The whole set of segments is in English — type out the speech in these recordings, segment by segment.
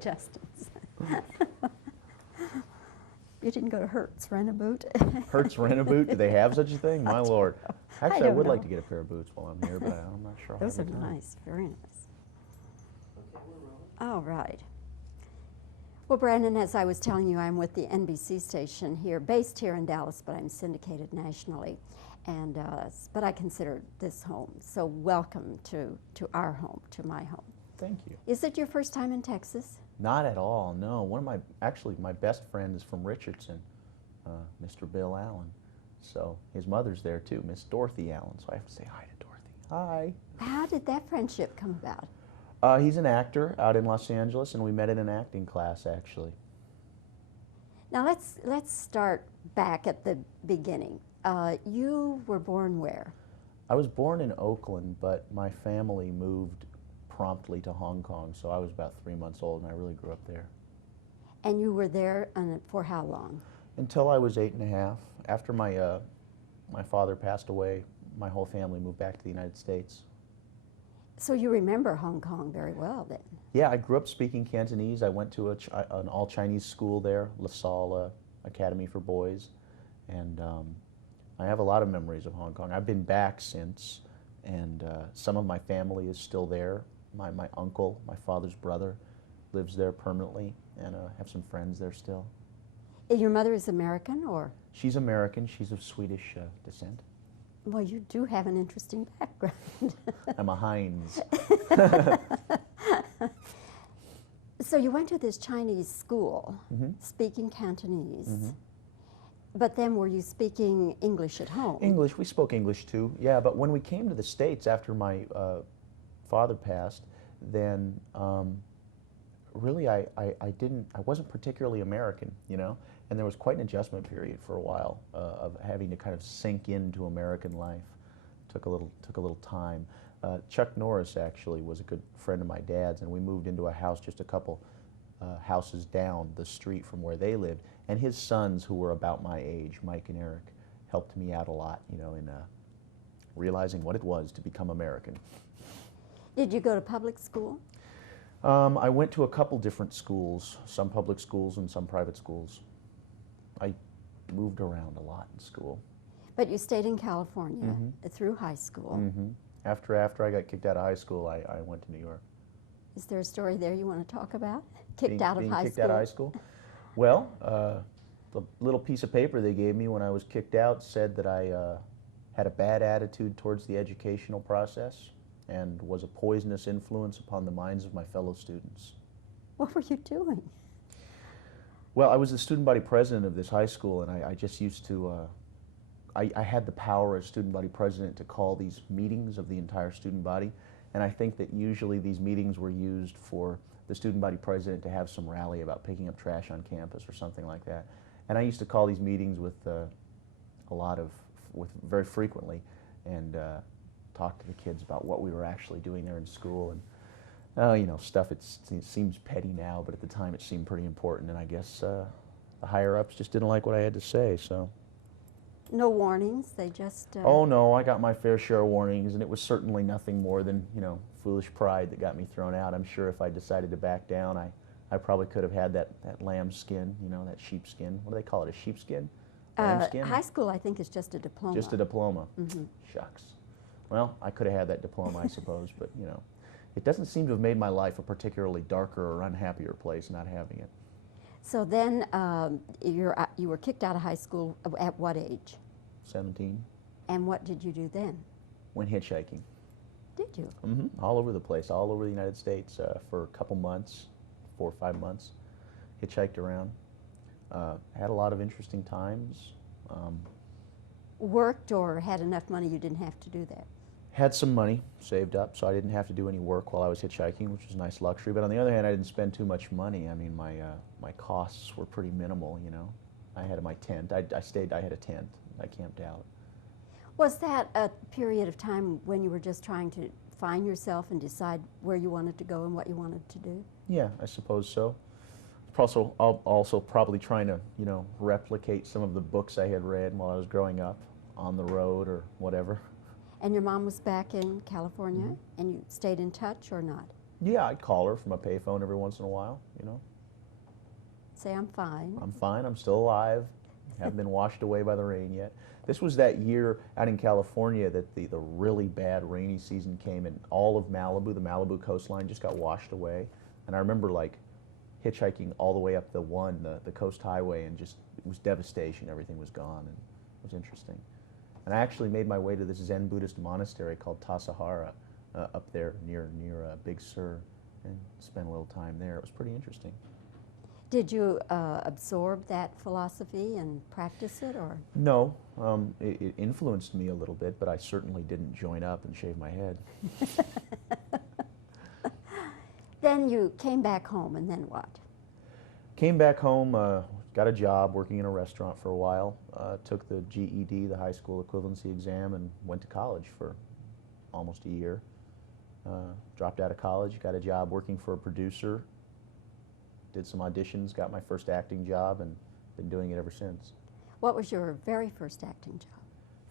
Justin's. You didn't go to Hertz, rent a boot? Hertz rent a boot? Do they have such a thing? My lord. Actually, I would like know. to get a pair of boots while I'm here, but I'm not sure. I'll Those are have the time. nice, very nice. All right. Well, Brandon, as I was telling you, I'm with the NBC station here, based here in Dallas, but I'm syndicated nationally. And, but I consider this home. So welcome to our home, to my home. Thank you. Is it your first time in Texas? Not at all, no. Actually, my best friend is from Richardson, Mr. Bill Allen. So his mother's there too, Miss Dorothy Allen. So I have to say hi to Dorothy. Hi. How did that friendship come about? He's an actor out in Los Angeles, and we met in an acting class, actually. Now let's start back at the beginning. You were born where? I was born in Oakland, but my family moved promptly to Hong Kong, so I was about 3 months old, and I really grew up there. And you were there for how long? Until I was 8.5. After my father passed away, my whole family moved back to the United States. So you remember Hong Kong very well then? Yeah, I grew up speaking Cantonese. I went to an all-Chinese school there, LaSalle Academy for Boys, and I have a lot of memories of Hong Kong. I've been back since, and some of my family is still there. My uncle, my father's brother, lives there permanently, and I have some friends there still. Your mother is American, or? She's American. She's of Swedish descent. Well, you do have an interesting background. I'm a Heinz. So you went to this Chinese school, speaking Cantonese, but then were you speaking English at home? English, we spoke English too, yeah, but when we came to the States after my father passed, then really I wasn't particularly American, you know, and there was quite an adjustment period for a while of having to kind of sink into American life. Took a little time. Chuck Norris actually was a good friend of my dad's, and we moved into a house just a couple houses down the street from where they lived, and his sons, who were about my age, Mike and Eric, helped me out a lot, you know, in realizing what it was to become American. Did you go to public school? I went to a couple different schools, some public schools and some private schools. I moved around a lot in school. But you stayed in California through high school. After I got kicked out of high school, I went to New York. Is there a story there you want to talk about? Being kicked out of high school? Well, the little piece of paper they gave me when I was kicked out said that I had a bad attitude towards the educational process and was a poisonous influence upon the minds of my fellow students. What were you doing? Well, I was the student body president of this high school, and I just used to, I had the power as student body president to call these meetings of the entire student body, and I think that usually these meetings were used for the student body president to have some rally about picking up trash on campus or something like that. And I used to call these meetings with very frequently, and talk to the kids about what we were actually doing there in school, and you know, stuff it seems petty now, but at the time it seemed pretty important, and I guess the higher-ups just didn't like what I had to say, so. No warnings, they just... Oh no, I got my fair share of warnings, and it was certainly nothing more than, you know, foolish pride that got me thrown out. I'm sure if I decided to back down, I probably could have had that lamb skin, you know, that sheepskin. What do they call it, a sheepskin? Lamb skin? High school, I think, is just a diploma. Just a diploma. Shucks. Well, I could have had that diploma, I suppose, but, you know, it doesn't seem to have made my life a particularly darker or unhappier place not having it. So then you were kicked out of high school at what age? 17. And what did you do then? Went hitchhiking. Did you? All over the place, all over the United States for a couple months, 4 or 5 months. Hitchhiked around. Had a lot of interesting times. Worked or had enough money you didn't have to do that? Had some money saved up, so I didn't have to do any work while I was hitchhiking, which was a nice luxury. But on the other hand, I didn't spend too much money. I mean, my costs were pretty minimal, you know. I had my tent. I had a tent. I camped out. Was that a period of time when you were just trying to find yourself and decide where you wanted to go and what you wanted to do? Yeah, I suppose so. Also probably trying to, you know, replicate some of the books I had read while I was growing up on the road or whatever. And your mom was back in California, and you stayed in touch or not? Yeah, I'd call her from a payphone every once in a while, you know. Say, I'm fine. I'm fine, I'm still alive, haven't been washed away by the rain yet. This was that year out in California that the really bad rainy season came, and all of Malibu, the Malibu coastline, just got washed away. And I remember like hitchhiking all the way up the coast highway, and just, it was devastation. Everything was gone, and it was interesting. And I actually made my way to this Zen Buddhist monastery called Tassajara up there near Big Sur, and spent a little time there. It was pretty interesting. Did you absorb that philosophy and practice it, or? No, it influenced me a little bit, but I certainly didn't join up and shave my head. Then you came back home, and then what? Came back home, got a job working in a restaurant for a while, took the GED, the high school equivalency exam, and went to college for almost a year. Dropped out of college, got a job working for a producer, did some auditions, got my first acting job, and been doing it ever since. What was your very first acting job?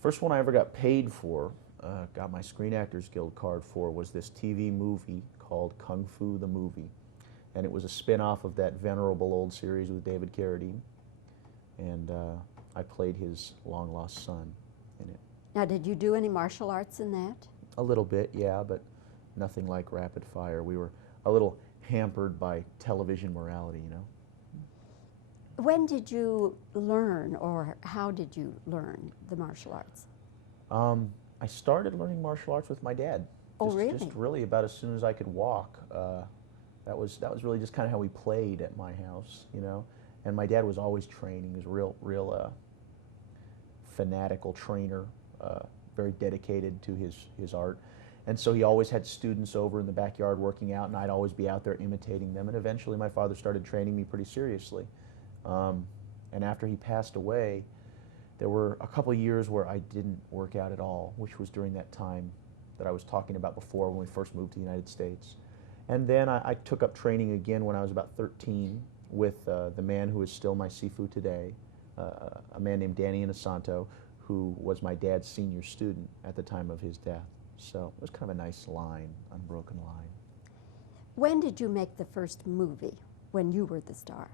First one I ever got paid for, got my Screen Actors Guild card for, was this TV movie called Kung Fu the Movie. And it was a spin-off of that venerable old series with David Carradine. And I played his long-lost son in it. Now, did you do any martial arts in that? A little bit, yeah, but nothing like rapid fire. We were a little hampered by television morality, you know. When did you learn, or how did you learn the martial arts? I started learning martial arts with my dad. Oh, really? Just really about as soon as I could walk. That was really just kind of how we played at my house, you know. And my dad was always training. He was a real fanatical trainer, very dedicated to his art. And so he always had students over in the backyard working out, and I'd always be out there imitating them. And eventually my father started training me pretty seriously. And after he passed away, there were a couple of years where I didn't work out at all, which was during that time that I was talking about before, when we first moved to the United States. And then I took up training again when I was about 13 with the man who is still my sifu today, a man named Danny Inosanto, who was my dad's senior student at the time of his death. So it was kind of a nice line, unbroken line. When did you make the first movie, when you were the star?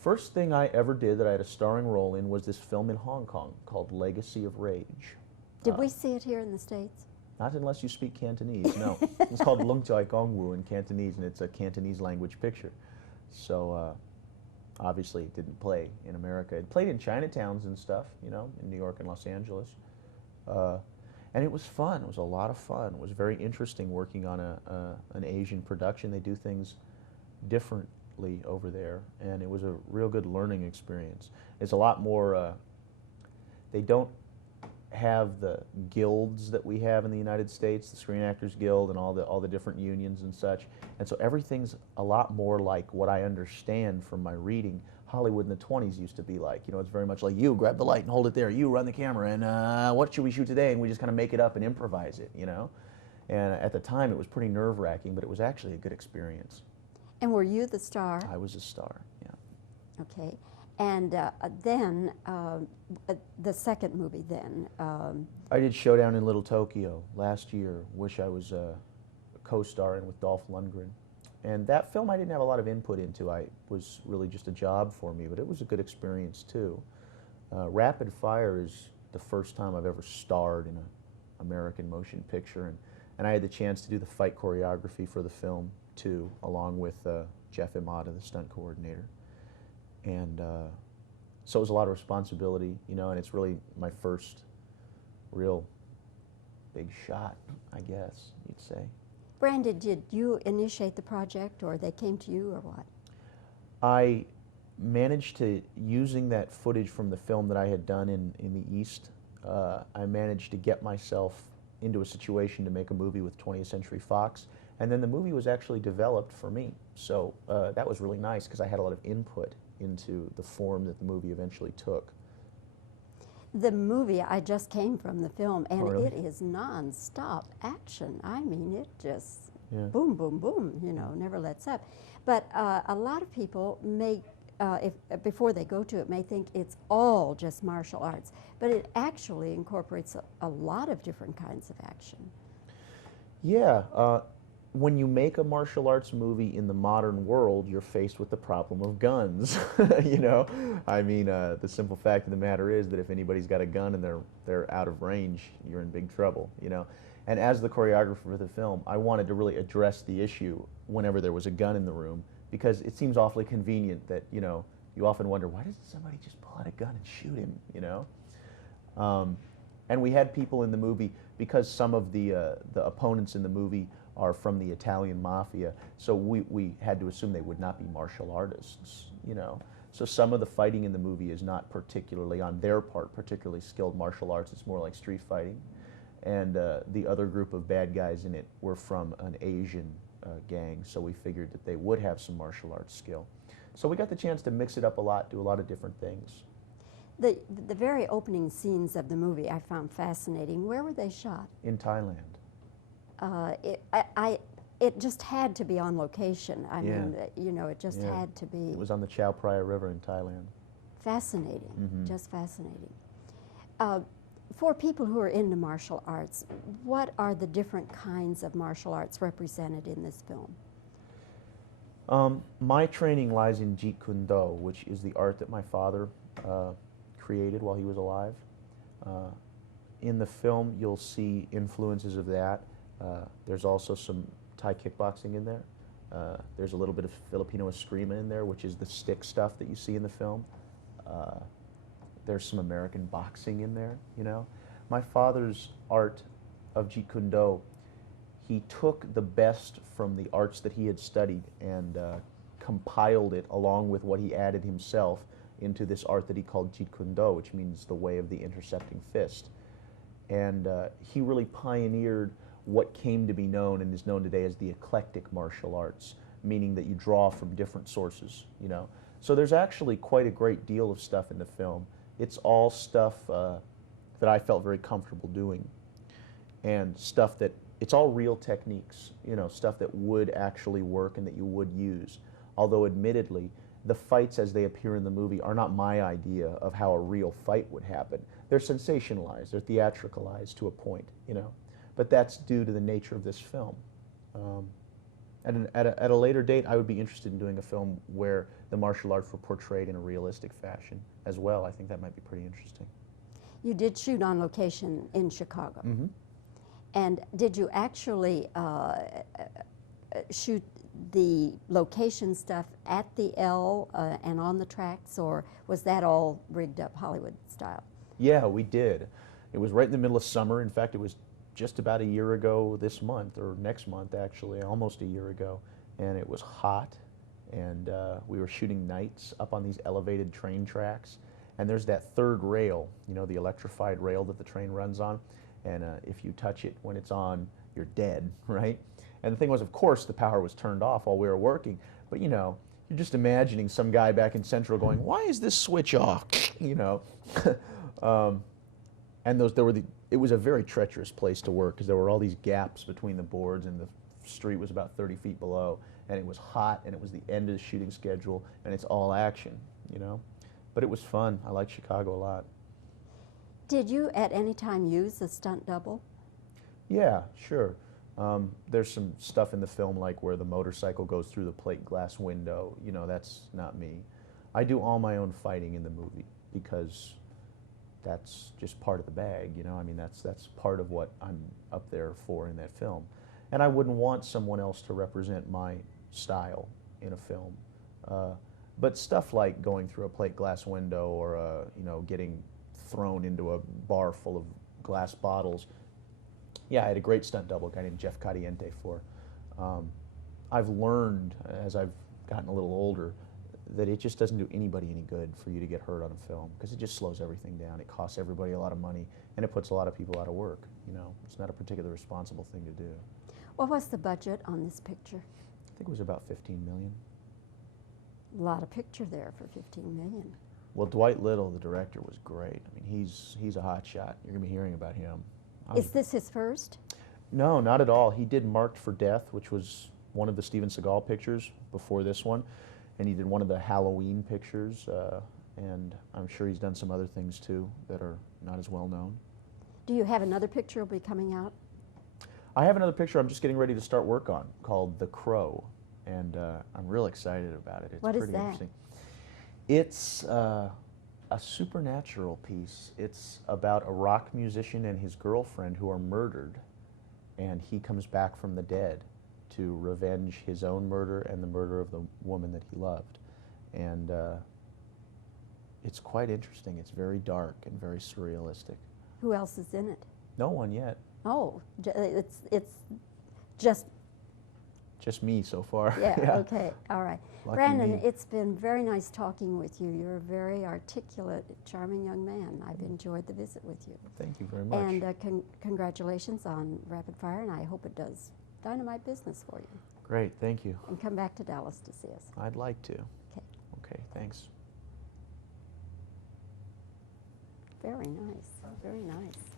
First thing I ever did that I had a starring role in was this film in Hong Kong called Legacy of Rage. Did we see it here in the States? Not unless you speak Cantonese, no. It's called Lung Chai Gong Wu in Cantonese, and it's a Cantonese language picture. So obviously it didn't play in America. It played in Chinatowns and stuff, you know, in New York and Los Angeles. And it was fun. It was a lot of fun. It was very interesting working on an Asian production. They do things differently over there, and it was a real good learning experience. It's a lot more, they don't have the guilds that we have in the United States, the Screen Actors Guild and all the different unions and such. And so everything's a lot more like what I understand from my reading Hollywood in the 20s used to be like. You know, it's very much like, you grab the light and hold it there, you run the camera, and what should we shoot today? And we just kind of make it up and improvise it, you know. And at the time it was pretty nerve-wracking, but it was actually a good experience. And were you the star? I was a star, yeah. Okay. And then, the second movie then? I did Showdown in Little Tokyo last year, which I was co-starring with Dolph Lundgren. And that film I didn't have a lot of input into. I was really just a job for me, but it was a good experience too. Rapid Fire is the first time I've ever starred in an American motion picture, and I had the chance to do the fight choreography for the film too, along with Jeff Imada, the stunt coordinator. And so it was a lot of responsibility, you know, and it's really my first real big shot, I guess you'd say. Brandon, did you initiate the project, or they came to you, or what? I managed to, using that footage from the film that I had done in the East, I managed to get myself into a situation to make a movie with 20th Century Fox, and then the movie was actually developed for me. So that was really nice because I had a lot of input into the form that the movie eventually took. The movie, I just came from the film, and Oh, really? it is non-stop action. I mean, it just Yeah. boom, boom, boom, you know, never lets up. But a lot of people may, before they go to it, may think it's all just martial arts, but it actually incorporates a lot of different kinds of action. Yeah, when you make a martial arts movie in the modern world, you're faced with the problem of guns. You know, I mean, the simple fact of the matter is that if anybody's got a gun and they're out of range, you're in big trouble. You know, and as the choreographer for the film, I wanted to really address the issue whenever there was a gun in the room, because it seems awfully convenient that, you know, you often wonder, why doesn't somebody just pull out a gun and shoot him? You know. And we had people in the movie, because some of the opponents in the movie are from the Italian mafia, so we had to assume they would not be martial artists, you know. So some of the fighting in the movie is not particularly, on their part, particularly skilled martial arts. It's more like street fighting. And the other group of bad guys in it were from an Asian gang, so we figured that they would have some martial arts skill. So we got the chance to mix it up a lot, do a lot of different things. The very opening scenes of the movie I found fascinating. Where were they shot? In Thailand. It just had to be on location. I mean, you know, it just had to be. It was on the Chao Phraya River in Thailand. Fascinating, just fascinating. For people who are into martial arts, what are the different kinds of martial arts represented in this film? My training lies in Jeet Kune Do, which is the art that my father created while he was alive. In the film, you'll see influences of that. There's also some Thai kickboxing in there. There's a little bit of Filipino eskrima in there, which is the stick stuff that you see in the film. There's some American boxing in there, you know. My father's art of Jeet Kune Do, he took the best from the arts that he had studied and compiled it along with what he added himself into this art that he called Jeet Kune Do, which means the way of the intercepting fist. And he really pioneered what came to be known and is known today as the eclectic martial arts, meaning that you draw from different sources, you know. So there's actually quite a great deal of stuff in the film. It's all stuff that I felt very comfortable doing, and stuff that, it's all real techniques, you know, stuff that would actually work and that you would use. Although admittedly, the fights as they appear in the movie are not my idea of how a real fight would happen. They're sensationalized, they're theatricalized to a point, you know. But that's due to the nature of this film. At a later date, I would be interested in doing a film where the martial arts were portrayed in a realistic fashion as well. I think that might be pretty interesting. You did shoot on location in Chicago. Mm-hmm. And did you actually shoot the location stuff at the L and on the tracks, or was that all rigged up Hollywood style? Yeah, we did. It was right in the middle of summer. In fact, it was just about a year ago this month, or next month actually, almost a year ago. And it was hot, and we were shooting nights up on these elevated train tracks. And there's that third rail, you know, the electrified rail that the train runs on. And if you touch it when it's on, you're dead, right? And the thing was, of course, the power was turned off while we were working. But, you know, you're just imagining some guy back in Central going, why is this switch off? You know. And it was a very treacherous place to work, because there were all these gaps between the boards, and the street was about 30 feet below. And it was hot, and it was the end of the shooting schedule, and it's all action, you know. But it was fun. I liked Chicago a lot. Did you at any time use a stunt double? Yeah, sure. There's some stuff in the film like where the motorcycle goes through the plate glass window. You know, that's not me. I do all my own fighting in the movie because that's just part of the bag, you know. I mean, that's part of what I'm up there for in that film. And I wouldn't want someone else to represent my style in a film. But stuff like going through a plate glass window, or you know, getting thrown into a bar full of glass bottles. Yeah, I had a great stunt double, a guy named Jeff Cadiente for. I've learned as I've gotten a little older that it just doesn't do anybody any good for you to get hurt on a film, because it just slows everything down. It costs everybody a lot of money, and it puts a lot of people out of work. You know, it's not a particularly responsible thing to do. What was the budget on this picture? I think it was about $15 million. A lot of picture there for $15 million. Well, Dwight Little, the director, was great. I mean, he's a hot shot. You're gonna be hearing about him. Is this his first? No, not at all. He did Marked for Death, which was one of the Steven Seagal pictures before this one, and he did one of the Halloween pictures, and I'm sure he's done some other things too that are not as well known. Do you have another picture will be coming out? I have another picture I'm just getting ready to start work on called The Crow, and I'm real excited about it. It's What is pretty that? interesting. It's a supernatural piece. It's about a rock musician and his girlfriend who are murdered, and he comes back from the dead to revenge his own murder and the murder of the woman that he loved. And it's quite interesting. It's very dark and very surrealistic. Who else is in it? No one yet. Oh, it's just Just me so far. yeah. Okay, all right. Lucky Brandon, me. it's been very nice talking with you. You're a very articulate, charming young man. I've enjoyed the visit with you. Thank you very much. And congratulations on Rapid Fire, and I hope it does dynamite business for you. Great, thank you. And come back to Dallas to see us. I'd like to. Okay. Okay, thanks. Very nice. Very nice.